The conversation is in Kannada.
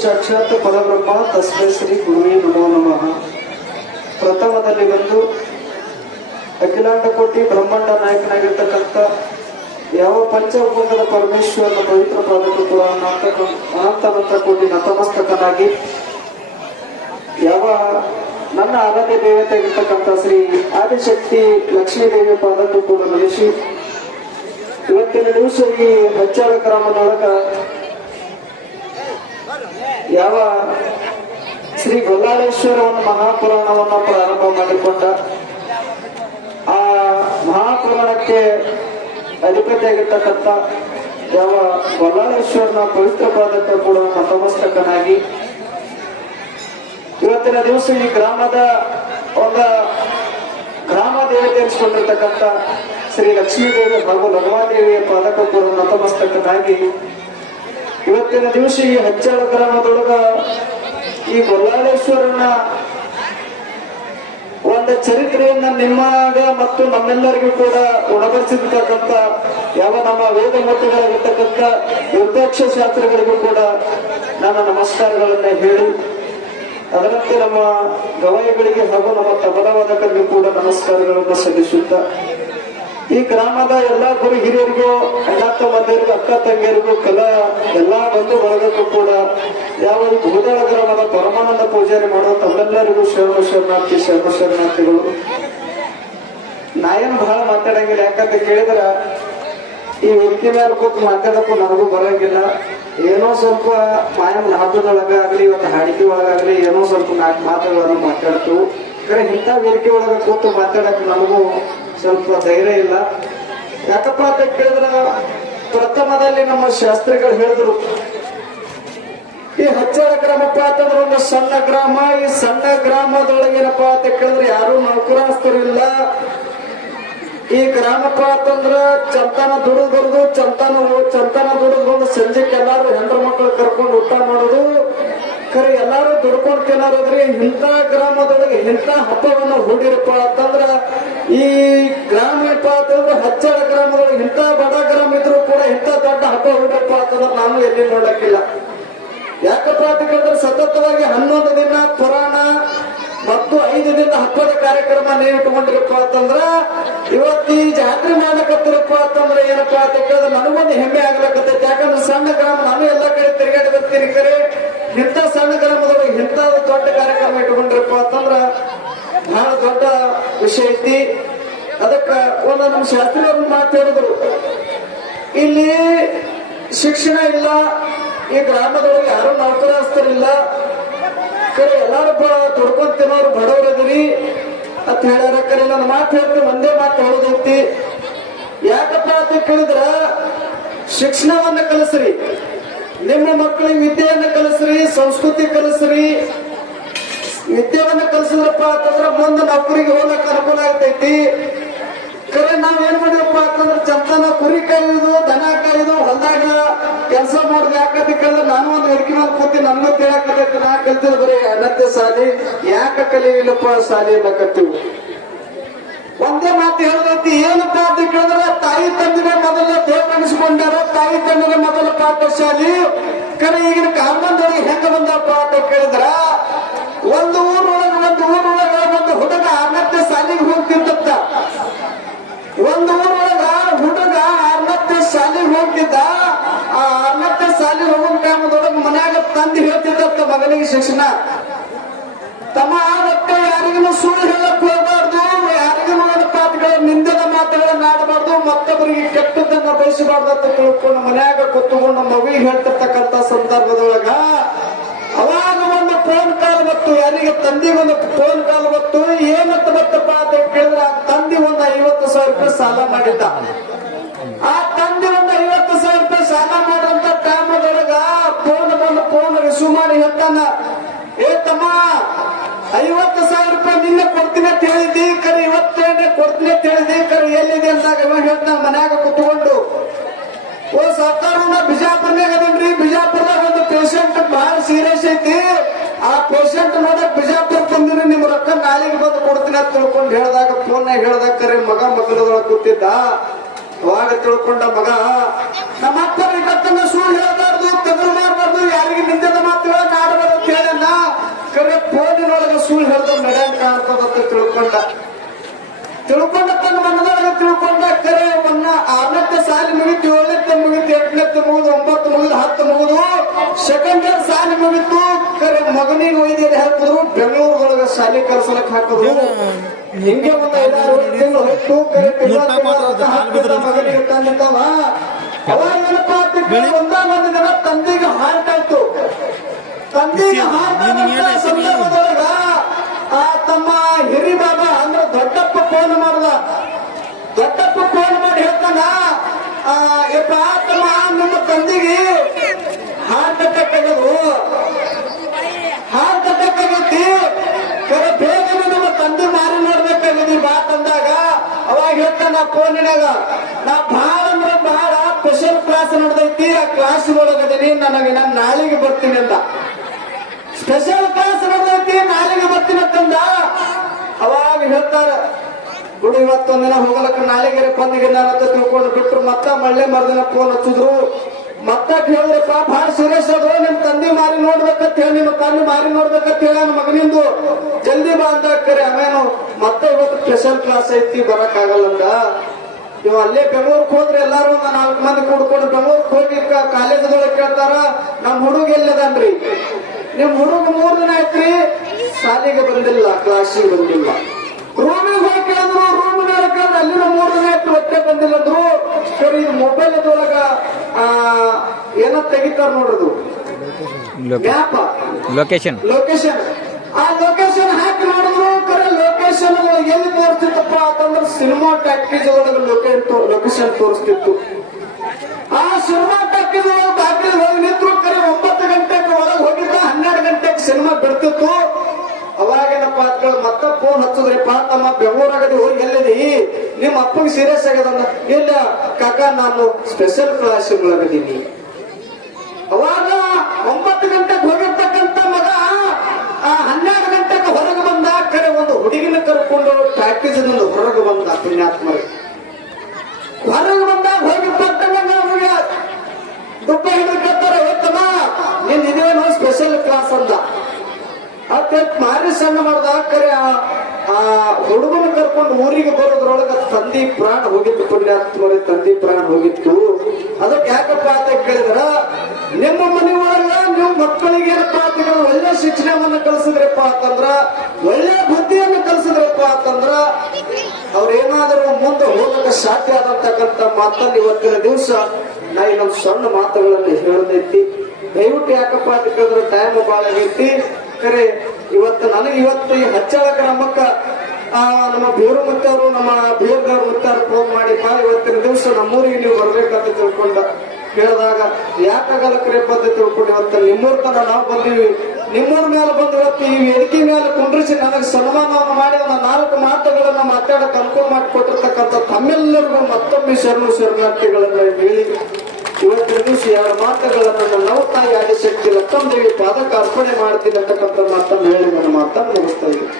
ಸಾಕ್ಷಾತ್ ಪರಬ್ರಹ್ಮ, ತಸ್ಮೈ ಶ್ರೀ ಗುರುವೇ ನಮೋ ನಮಃ. ಪ್ರಥಮದಲ್ಲಿ ಬಂದು ಅಖಿಲಾಂಡ ಕೋಟಿ ಬ್ರಹ್ಮಾಂಡ ನಾಯಕನಾಗಿರ್ತಕ್ಕಂಥ ಯಾವ ಪಂಚಭೂತದ ಪರಮೇಶ್ವರನ ಪವಿತ್ರ ಪಾದಕ್ಕೂ ಕೂಡ ಅನಂತ ಕೋಟಿ ನತಮಸ್ತಕನಾಗಿ ಯಾವ ನನ್ನ ಆರಾಧ್ಯ ದೇವತೆ ಆಗಿರ್ತಕ್ಕಂಥ ಶ್ರೀ ಆದಿಶಕ್ತಿ ಲಕ್ಷ್ಮೀ ದೇವಿ ಕೂಡ ನಡೆಸಿ ಇವತ್ತಿನ ದಿವಸ ಈ ಹಚ್ಚಾಳ ಗ್ರಾಮದೊಳಗ ಯಾವ ಶ್ರೀ ಗೊಲ್ಲಾಳೇಶ್ವರ ಮಹಾಪುರಾಣವನ್ನು ಪ್ರಾರಂಭ ಮಾಡಿಕೊಂಡ ಆ ಮಹಾಪುರಾಣಕ್ಕೆ ಅಧಿಪತಿಯಾಗಿರ್ತಕ್ಕಂಥ ಯಾವ ಗೊಲ್ಲಾಳೇಶ್ವರನ ಪವಿತ್ರ ಪಾದಕ್ಕೆ ಕೂಡ ನತಮಸ್ತಕನಾಗಿ ಇವತ್ತಿನ ದಿವಸ ಈ ಗ್ರಾಮದ ಒಂದು ಗ್ರಾಮ ದೇವತೆ ಅನಿಸ್ಕೊಂಡಿರ್ತಕ್ಕಂಥ ಶ್ರೀ ಲಕ್ಷ್ಮೀದೇವಿ ಹಾಗೂ ಲಗವಾದೇವಿಯ ಪಾದಕ ಕೂಡ ನತಮಸ್ತಕನಾಗಿ ಇವತ್ತಿನ ದಿವಸ ಈ ಹಚ್ಚಾಳ ಗ್ರಾಮದೊಳಗ ಈ ಗೊಲ್ಲಾಳೇಶ್ವರನ ಒಂದು ಚರಿತ್ರೆಯನ್ನ ನಿಮ್ಮಾಗ ಮತ್ತು ನಮ್ಮೆಲ್ಲರಿಗೂ ಕೂಡ ಉಣಬಡಿಸಿರ್ತಕ್ಕಂಥ ಯಾವ ನಮ್ಮ ವೇದ ಮೂರ್ತಿಗಳಾಗಿರ್ತಕ್ಕಂಥ ಯುದ್ಧಾಕ್ಷ ಶಾಸ್ತ್ರಗಳಿಗೂ ಕೂಡ ನನ್ನ ನಮಸ್ಕಾರಗಳನ್ನ ಹೇಳಿ, ಅದರಂತೆ ನಮ್ಮ ಗವಾಯಿಗಳಿಗೆ ಹಾಗೂ ನಮ್ಮ ತಬಲವಾದಕರಿಗೂ ಕೂಡ ನಮಸ್ಕಾರಗಳನ್ನು ಸಲ್ಲಿಸುತ್ತಾ ಈ ಗ್ರಾಮದ ಎಲ್ಲಾ ಗುರು ಹಿರಿಯರಿಗೂ ಅಣ್ಣ ತಮ್ಮಂದಿರಿಗೂ ಅಕ್ಕ ತಂಗಿಯರಿಗೂ, ಕಲಾ ಎಲ್ಲಾ ಬಂಧು ಬಳಗಕ್ಕೂ ಕೂಡ ಯಾವ ಭೂದಳ ಗ್ರಾಮದ ಪರಮಾನಂದ ಪೂಜಾರಿ ಮಾಡೋ ತಮ್ಮೆಲ್ಲರಿಗೂ ಶರಣ ಶರಣಾರ್ಥಿ, ಶರಣ ಶರಣಾರ್ಥಿಗಳು. ನಾಯನ್ ಬಹಳ ಮಾತಾಡಂಗಿಲ್ಲ, ಯಾಕಂತ ಕೇಳಿದ್ರ, ಈ ವೇದಿಕೆ ಮೇಲೆ ಕೂತು ಮಾತಾಡಕ್ಕೂ ನನಗೂ ಬರಂಗಿಲ್ಲ. ಏನೋ ಸ್ವಲ್ಪ ಮಾಯಂ ನಾಟದೊಳಗ ಆಗ್ಲಿ, ಇವತ್ತು ಹಾಡಿಕೆ ಒಳಗಾಗ್ಲಿ ಏನೋ ಸ್ವಲ್ಪ ನಾಲ್ಕು ಮಾತುಗಳನ್ನು ಮಾತಾಡ್ತು. ಕರೆ ಇಂಥ ವೇದಿಕೆ ಒಳಗ ಕೂತು ಮಾತಾಡಕ್ ನನಗೂ ಸ್ವಲ್ಪ ಧೈರ್ಯ ಇಲ್ಲ. ಯಾಕಪ್ಪ ಅಂತ ಕೇಳಿದ್ರ, ಪ್ರಥಮದಲ್ಲಿ ನಮ್ಮ ಶಾಸ್ತ್ರಿಗಳು ಹೇಳಿದ್ರು, ಈ ಹಚ್ಚಳ ಗ್ರಾಮಪ್ಪ ಅಂತಂದ್ರೆ ಒಂದು ಸಣ್ಣ ಗ್ರಾಮ, ಈ ಸಣ್ಣ ಗ್ರಾಮದೊಳಗೇನಪ್ಪ ಅಂತ ಕೇಳಿದ್ರೆ ಯಾರು ನೌಕರಸ್ಥರಿಲ್ಲ ಈ ಗ್ರಾಮಪ್ಪ ಅಂತಂದ್ರ ಚಂತನ ದುಡಿದು ಬರುದು, ಚಂತನ ಚಂತನ ದುಡಿದು ಸಂಜೆಗೆ ಎಲ್ಲಾರು ಹೆಂಡ್ರ ಮಕ್ಕಳು ಕರ್ಕೊಂಡು ಊಟ ಮಾಡೋದು. ಖರೆ ಎಲ್ಲಾರು ದುಡ್ಕೊಂಡು ತಿನ್ನೋದ್ರಿ ಇಂಥ ಗ್ರಾಮದೊಳಗೆ ಇಂಥ ಹಬ್ಬವನ್ನು ಹೂಡಿರಪ್ಪ ಅಂತಂದ್ರ, ಈ ಗ್ರಾಮ ಏನಪ್ಪ ಅಂತಂದ್ರೆ ಹಚ್ಚಳ ಗ್ರಾಮದೊಳಗೆ ಇಂಥ ಬಡ ಗ್ರಾಮ ಇದ್ರು ಕೂಡ ಇಂಥ ದೊಡ್ಡ ಹಬ್ಬ ಹೂಡಿರಪ್ಪ ಅಂತಂದ್ರೆ ನಾನು ಎಲ್ಲಿ ನೋಡಕ್ಕಿಲ್ಲ ಯಾಕಪ್ಪ ಅಂತ ಕೇಳಿದ್ರೆ ಸತತವಾಗಿ ಹನ್ನೊಂದು ದಿನ ಪುರಾಣ ಮತ್ತು ಐದು ದಿನ ಹಬ್ಬದ ಕಾರ್ಯಕ್ರಮ ನೀವು ಇಟ್ಕೊಂಡಿರಪ್ಪ ಅಂತಂದ್ರ, ಇವತ್ತಿ ಜಾತ್ರೆ ಮಾಡಕತ್ತಿರಪ್ಪ ಅಂತಂದ್ರೆ ಏನಪ್ಪಾ ಅಂತ ಕೇಳಿದ್ರೆ ನನಗೊಂದು ಹೆಮ್ಮೆ ಆಗ್ಲಕತ್ತೈತಿ. ಯಾಕಂದ್ರೆ ಸಣ್ಣ ಗ್ರಾಮ, ನಾನು ಎಲ್ಲ ಕಡೆ ತಿರುಗಾಡಿ ಬರ್ತೀನಿ ಕರೆ ಇಂಥ ಸಣ್ಣ ಗ್ರಾಮದೊಳಗೆ ಇಂಥ ದೊಡ್ಡ ಕಾರ್ಯಕ್ರಮ ಇಟ್ಕೊಂಡ್ರಪ್ಪ ಅಂತಂದ್ರ ಬಹಳ ದೊಡ್ಡ ವಿಷಯ ಐತಿ. ಅದಕ್ಕ ಒಂದು ನಮ್ಮ ಶಾಸ್ತ್ರಿ ಅವ್ರ ಮಾತು ಹೇಳಿದ್ರು. ಇಲ್ಲಿ ಶಿಕ್ಷಣ ಇಲ್ಲ, ಈ ಗ್ರಾಮದೊಳಗೆ ಯಾರು ನೌಕರಸ್ಥರಿಲ್ಲ, ಕರೆ ಎಲ್ಲಾರು ದುಡ್ಕೊಂಡ್ ತಿನ್ನೋರು ಬಡವ್ರು ಅದಿರಿ ಅಂತ ಹೇಳ್ಯಾರ. ಕರೆ ನನ್ನ ಮಾತು ಹೇಳ್ತೀನಿ, ಒಂದೇ ಮಾತು ಹೇಳೋದೈತಿ ಯಾಕಪ್ಪ ಅಂತ ಕೇಳಿದ್ರ, ಶಿಕ್ಷಣವನ್ನ ಕಲಿಸ್ರಿ, ನಿಮ್ಮ ಮಕ್ಕಳಿಗೆ ವಿದ್ಯೆಯನ್ನ ಕಲಿಸ್ರಿ, ಸಂಸ್ಕೃತಿ ಕಲಿಸ್ರಿ ವಿದ್ಯೆವನ್ನ ಕಲಿಸಿದ್ರಪ್ಪ ಅಂತಂದ್ರ ಮುಂದೆ ನೌಕರಿಗೆ ಹೋಗಕ್ ಅನುಕೂಲ ಆಗ್ತೈತಿ. ಕರೆ ನಾವ್ ಏನ್ ಮಾಡಿವಪ್ಪ ಅಂತಂದ್ರೆ ಚಂತನ ಕುರಿ ಕಾಯ್ದು, ದನ ಕಾಯ್ದು, ಹೊಲದಾಗ ಕೆಲಸ ಮಾಡುದು ಯಾಕಂತ ನಾನು ಒಂದು ವೇದಿಕೆ ಮೇಲೆ ಕೂತಿ ನನ್ನ ಕೇಳಕತ್ತೈತಿ, ನಾ ಕಲ್ತಿದ್ ಬರೀ ಅನತ್ಯ ಸಾಲಿ ಯಾಕ ಕಲಿಯಿಲ್ಲಪ್ಪ ಸಾಲಿ ಅನ್ನಕತ್ತೀವಿ. ಒಂದೇ ಮಾತು ಹೇಳದೈತಿ ಏನಪ್ಪ ಅಂತ ಕೇಳಿದ್ರೆ ತಾಯಿ ತಂದಿನ ಮೊದಲ ದೇವಣಿಸ್ಕೊಂಡಾರ ತಾಯಿ ತಂದಿನ ಮೊದಲ ಪಾಠಶಾಲಿ ಕರೆ ಈಗಿನ ಕಾರಣದೊಳಗೆ ಹೆಂಗ ಮಗನಿಗೆ ಶಿಕ್ಷಣ. ತಮ್ಮ ರೊಕ್ಕ ಯಾರಿಗೂ ಸುಳ್ಳು ಹೇಳಕ್ ಹೋಗ್ಬಾರ್ದು, ಯಾರಿಗೂ ಪಾಠಗಳ ನಿಂದನ ಮಾತುಗಳನ್ನ ಆಡಬಾರ್ದು, ಮತ್ತೊಬ್ಬರಿಗೆ ಕೆಟ್ಟದನ್ನ ಬಯಸಬಾರ್ದು ಅಂತ ತಿಳ್ಕೊಂಡು ಮನ್ಯಾಗ ಕೂತ್ಕೊಂಡು ಮಗುವಿಗೆ ಹೇಳ್ತಿರ್ತಕ್ಕಂಥ ಸಂದರ್ಭದೊಳಗ, ಅವಾಗ ಒಂದು ಫೋನ್ ಕಾಲ್ ಬತ್ತು ಯಾರಿಗೆ ತಂದಿಗೊಂದು ಒಂದು ಫೋನ್ ಕಾಲ್ ಬತ್ತು ಏನತ್ತ ಬತ್ತಪ್ಪ ಅಂತ ಕೇಳಿದ್ರೆ, ಆ ತಂದೆ ಒಂದು ಐವತ್ತು ಸಾವಿರ ರೂಪಾಯಿ ಸಾಲ ಮಾಡಿದ್ದ. ಆ ತಂದೆ ಒಂದು ಐವತ್ತು ಸಾವಿರ ರೂಪಾಯಿ ಸಾಲ ಮಾಡುವಂತ ಟೈಮದೊಳಗ ಫೋನ್ ಬಂದು ಫೋನ್ ರಿಸೀವ್ ಮಾಡಿ ಹೇಳ್ತಾನ ಏ ತಮ್ಮ ಸಾವಿರ ರೂಪಾಯಿ ನಿನ್ನೆ ಕೊಡ್ತೀನಿ ಅಂತ ಹೇಳಿದ್ದಿ, ಕರೆ ಇವತ್ತೇನೆ ಕೊಡ್ತೀನಿ ಅಂತ ಹೇಳಿದ್ದಿ, ಕರೆ ಎಲ್ಲಿದೆ ಅಂದಾಗ ಹೇಳ್ತ ಹೇಳ್ತಾನ, ಮನ್ಯಾಗ ಕುತ್ಕೊಂಡು. ಓ ಸರ್ಕಾರ ಬಿಜಾಪುರ್ನಾಗ ಅದನ್ರಿ, ಬಿಜಾಪುರದಾಗ ಒಂದು ಪೇಷಂಟ್ ಬಹಳ ಸೀರಿಯಸ್ ಐತಿ. ಆ ಪೇಷಂಟ್ ನೋಡಕ್ ಬಿಜಾಪುರ ಬಂದಿರಿ ನಿಮ್ ರೊಕ್ಕ ನಾಲಿಗೆ ಬಂದು ಕೊಡ್ತೀನಿ ಅಂತ ತಿಳ್ಕೊಂಡು ಹೇಳ್ದಾಗ ಫೋನ್ನಾಗ ಹೇಳ್ದಾಗ ಕರೆ ಮಗ ಮಗನದೊಳಗೆ ಕೂತಿದ್ದ. ಅವಾಗ ತಿಳ್ಕೊಂಡ ಮಗ ನಮ್ಮ ಅಪ್ಪನ ಸುಳ್ಳು ಹೇಳ್ಬಾರ್ದು ತಂದ್ರು ಮಾಡಬಾರ್ದು ಯಾರಿಗೆ ನಿಂದದ ಮಾತು ಹೇಳಕ್ ಕರೆ ಫೋನಿನೊಳಗ ಸುಳ್ಳು ಹೇಳ್ದ ಅಂತ ಕಾಣ್ತದಂತ ತಿಳ್ಕೊಂಡ. ತಿಳ್ಕೊಂಡ ತನ್ನ ಮನದೊಳಗ ತಿಳ್ಕೊಂಡ ಕರೆ ಮನ್ನ ಆರನತ್ತೆ ಸಾಲಿ ಮುಗಿತು ಏಳನೇ ಮುಗಿತು ಎಂಟನತ್ತೆ ಮುಗಿದು ಒಂಬತ್ತು ಮುಗಿದು ಹತ್ತು ಮುಗಿದು ಸೆಕೆಂಡ್ ಇಯರ್ ಸಾಲಿ ಮುಗಿತು ಕರೆ ಮಗನಿಗೆ ಒಯ್ದು ಹೇಳ್ತಿದ್ರು ಹಾಕಿದ್ರು ಬೆಂಗಳೂರೊಳಗೆ ಶಾಲೆ ಕರ್ಸಲಕ್ ಹಾಕಿದ್ರು. ಹಿಂಗೆ ಒಂದು ಐದಾರು ತಿಂಗಳು ಹೊತ್ತು ಕರೆ ತಿಂಗಳ ಮಗನಿಗೆ ತಂದಿದ್ದವ ಅವಾಗ ಏನಪ್ಪಾ ಅಂತ ಕೇಳಿ ಒಂದಾನ ಒಂದು ದಿನ ತಂದೆಗೆ ಹಾರ್ಟ್ ಆಯ್ತು. ತಮ್ಮ ಹಿರಿ ಬಾಬಾ ಅಂದ್ರ ದೊಡ್ಡಪ್ಪ ಫೋನ್ ಮಾಡ್ದ. ದೊಡ್ಡಪ್ಪ ಫೋನ್ ಮಾಡಿ ಹೇಳ್ತಾನ ಯಪ್ಪ ತಮ್ಮ ನಿಮ್ಮ ತಂದೆಗೆ ಹಾರ್ಟ್ ಅಟ್ಯಾಕ್ ಆಗದು ಹಾರ್ಟ್ ಅಟ್ಯಾಕ್ ಆಗೈತಿ ಕರೆ ಬೇಗನೆ ನಮ್ಮ ತಂದೆ ಮಾರಿ ನೋಡ್ಬೇಕಾಗಿದ್ದೀನಿ ಬಾ ತಂದಾಗ. ಅವಾಗ ಹೇಳ್ತಾನ ಫೋನಿನಾಗ ನಾ ಭಾಳ ಅಂದ್ರೆ ಭಾಳ ಸ್ಪೆಷಲ್ ಕ್ಲಾಸ್ ನಡೆದೈತಿ ಆ ಕ್ಲಾಸ್ ಒಳಗದೀನಿ ನನಗೆ ನಾನು ನಾಳೆಗೆ ಬರ್ತೀನಿ ಅಂತ. ಸ್ಪೆಷಲ್ ಕ್ಲಾಸ್ ನಡೆದೈತಿ ನಾಳೆಗೆ ಬರ್ತೀನಿ ತಂದ ಅವಾಗ ಹೇಳ್ತಾರ, ಗುಡಿ ಇವತ್ತೊಂದಿನ ಹೋಗಲಕ್ಕ ನಾಳೆಗೆ ಬಂದಿಗೆ ಅಂತ ತಿಳ್ಕೊಂಡು ಬಿಟ್ರು. ಮತ್ತ ಮಳ್ಳೆ ಮರದಿನ ಫೋನ್ ಹಚ್ಚಿದ್ರು. ಮತ್ತ ಕೇಳಿದ್ರಪ್ಪ, ಭಾಳ ಸೀರಿಯಸ್ ಅದು, ನಿಮ್ ತಂದೆ ಮಾರಿ ನೋಡ್ಬೇಕಂತ ಹೇಳಿ, ನಿಮ್ಮ ತಂದೆ ಮಾರಿ ನೋಡ್ಬೇಕಂತ ಹೇಳಿ ನನ್ನ ಮಗನಿಂದು. ಜಲ್ದಿ ಬಾ ಅಂತ ಕರೆ ಆಮೇನು ಮತ್ತೆ ಇವತ್ತು ಸ್ಪೆಷಲ್ ಕ್ಲಾಸ್ ಐತಿ, ಬರಕ್ ಅಂತ ನೀವು ಅಲ್ಲೇ ಬೆಂಗಳೂರಿಗೆ ಹೋದ್ರೆ ಎಲ್ಲಾರು ಒಂದು ನಾಲ್ಕು ಮಂದಿ ಕೂಡ್ಕೊಂಡು ಬೆಂಗಳೂರಿಗೆ ಹೋಗಿ ಕಾಲೇಜದೊಳಗೆ ಕೇಳ್ತಾರ ನಮ್ಮ ಹುಡುಗ ಎಲ್ಲದನ್ರಿ ನಿಮ್ ಹುಡುಗ ಮೂರ್ ದಿನ ಆಯ್ತ್ರಿ? ಶಾಲೆಗೆ ಬಂದಿಲ್ಲ ಕ್ಲಾಸಿಗೆ ಬಂದಿಲ್ಲ. ರೂಮಿಗೆ ಹೋಗಿ ಕೇಳಿದ್ರು ರೂಮ್ ಕೇಳಿದ್ರೆ ಅಲ್ಲಿನ ಮೂರ್ ದಿನ ಆಯ್ತು ಮತ್ತೆ ಬಂದಿಲ್ಲ ಅಂದ್ರು. ಸರಿ ಇದು ಮೊಬೈಲ್ ಅದೊಳಗ ಆ ಏನ ತೆಗಿತಾರ ಮ್ಯಾಪ ಲೊಕೇಶನ್ ಲೊಕೇಶನ್ ಆ ಲೊಕೇಶನ್ ಹಾಕಿ ನೋಡಿದ್ರು ಕರೆ ಲೊಕೇಶನ್ ಎಲ್ಲಿ ತೋರಿಸ್ತಿತ್ತಪ್ಪ ಅಂತಂದ್ರೆ ಸಿನಿಮಾ ಟ್ಯಾಕ್ಟೀಸ್ ಒಳಗೆ ಲೊಕೇಶನ್ ಲೊಕೇಶನ್ ತೋರಿಸ್ತಿತ್ತು. ಆ ಸಿನಿಮಾ ಟ್ಯಾಕ್ಟೀಸ್ ಒಳಗೆ ಹೋಗಿ ನಿಂತ್ರು ಫೋನ್ ಪಾ ತಮ್ಮ ಬೆಂಗಳೂರಾಗದಿ ಹೋಗಿ ಎಲ್ಲಿದಿ? ನಿಮ್ಮ ಅಪ್ಪಗೆ ಸೀರಿಯಸ್ ಆಗ್ಯದ ಇಲ್ಲ, ಕಾಕ, ನಾನು ಸ್ಪೆಷಲ್ ಕ್ಲಾಸ್ ಒಳಗದೀನಿ ಅವಾಗ ಒಂಬತ್ತು ಗಂಟೆಗೆ ಹೋಗಿರ್ತಕ್ಕಂತ ಮಗ ಆ ಹನ್ನೆರಡು ಗಂಟೆಗೆ ಹೊರಗೆ ಬಂದ ಕರೆ ಒಂದು ಹುಡುಗಿನ ಕರ್ಕೊಂಡು ಪ್ಯಾಕೇಜ್ ಹೊರಗೆ ಬಂದ ಪುಣ್ಯಾತ್ಮರು ಹೊರಗೆ ಬಂದಾಗ ಹೋಗಿ ಪಟ್ಟಂಗ ಅವನಿಗೆ ದುಪ್ಪ ಹಿಡಿದ್ಕೊಳ್ತಾರೆ ಹೋಗ್ತಮ್ಮ ನೀನ್ ಇದೇನೋ ಸ್ಪೆಷಲ್ ಕ್ಲಾಸ್ ಅಂದ ಅತ್ತೆ ಮಾರಿ ಸಣ್ಣ ಮಾಡ್ದ ಕರೆ ಆ- ಹುಡುಗನ ಕರ್ಕೊಂಡು ಊರಿಗೆ ಬರೋದ್ರೊಳಗ ತಂದಿ ಪ್ರಾಣ ಹೋಗಿತ್ತು, ಪುಣ್ಯಾತ್ಮರ ತಂದಿ ಪ್ರಾಣ ಹೋಗಿತ್ತು. ಅದಕ್ಕೆ ಯಾಕಪ್ಪ ಅಂತ ಕೇಳಿದ್ರ, ನಿಮ್ಮ ಮನೆ ಒಳಗ ನೀವು ಮಕ್ಕಳಿಗೆ ಏನಪ್ಪ ಒಳ್ಳೆ ಶಿಕ್ಷಣವನ್ನ ಕಲಿಸಿದ್ರಪ್ಪ ಅಂತಂದ್ರ, ಒಳ್ಳೆ ಬುದ್ಧಿಯನ್ನು ಕಲಿಸಿದ್ರಪ್ಪ ಅಂತಂದ್ರ, ಅವ್ರೇನಾದರೂ ಮುಂದೆ ಹೋಗಕ್ಕೆ ಸಾಧ್ಯ ಆದಂತಕ್ಕಂತ ಮಾತನ್ನ ಇವತ್ತಿನ ದಿವಸ ನಾ ಇನ್ನೊಂದು ಸಣ್ಣ ಮಾತುಗಳನ್ನು ಹೇಳದೈತಿ. ದಯವಿಟ್ಟು ಯಾಕಪ್ಪ ಅಂತ ಕೇಳಿದ್ರೆ ಟೈಮ್ ಭಾಳ ಆಗೈತಿ. ಖರೆ ಇವತ್ತು ನನಗೆ ಇವತ್ತು ಈ ಹಚ್ಚಳ ಕ್ರಮಕ್ಕ ನಮ್ಮ ಬೇರು ಮುತ್ತವರು, ನಮ್ಮ ಬೇರ್ಗಾರ ಮುತ್ತಾರ ಫೋನ್ ಮಾಡಿ, ಬಾ, ಇವತ್ತಿನ ದಿವಸ ನಮ್ಮೂರಿಗೆ ನೀವು ಬರ್ಬೇಕಂತ ತಿಳ್ಕೊಂಡ. ಕೇಳಿದಾಗ, ಯಾಕಾಗಲ್ಲ ಕರೆಯಪ್ಪ ಅಂತ ತಿಳ್ಕೊಂಡು ಇವತ್ತು ನಿಮ್ಮೂರ್ ತನ ನಾವು ಬಂದೀವಿ. ನಿಮ್ಮೂರ್ ಮೇಲೆ ಬಂದು ಇವತ್ತು ಈ ವೇದಿಕೆ ಮೇಲೆ ಕುಂಡ್ರಿಸಿ ನನಗೆ ಸನ್ಮಾನವನ್ನು ಮಾಡಿ ಒಂದು ನಾಲ್ಕು ಮಾತುಗಳನ್ನ ಮಾತಾಡಕ್ಕೆ ಅನುಕೂಲ ಮಾಡಿಕೊಟ್ಟಿರ್ತಕ್ಕಂಥ ತಮ್ಮೆಲ್ಲರಿಗೂ ಮತ್ತೊಮ್ಮೆ ಶರಣು ಶರಣಾರ್ಥಿಗಳನ್ನ ಹೇಳಿ. ಇವತ್ತಿನ ದಿವಸ ಎರಡು ಮಾತುಗಳನ್ನ ನನ್ನ ನವತಾಯಿ ಆದಿಶಕ್ತಿ ಲಕ್ಕಂ ದೇವಿ ಪಾದಕ ಅರ್ಪಣೆ ಮಾಡ್ತೀನಿ ಅಂತಕ್ಕಂಥ ಮಾತನ್ನು ಹೇಳಿ ನನ್ನ ಮಾತನ್ನು ಮುಗಿಸ್ತಾ ಇದ್ದೀನಿ.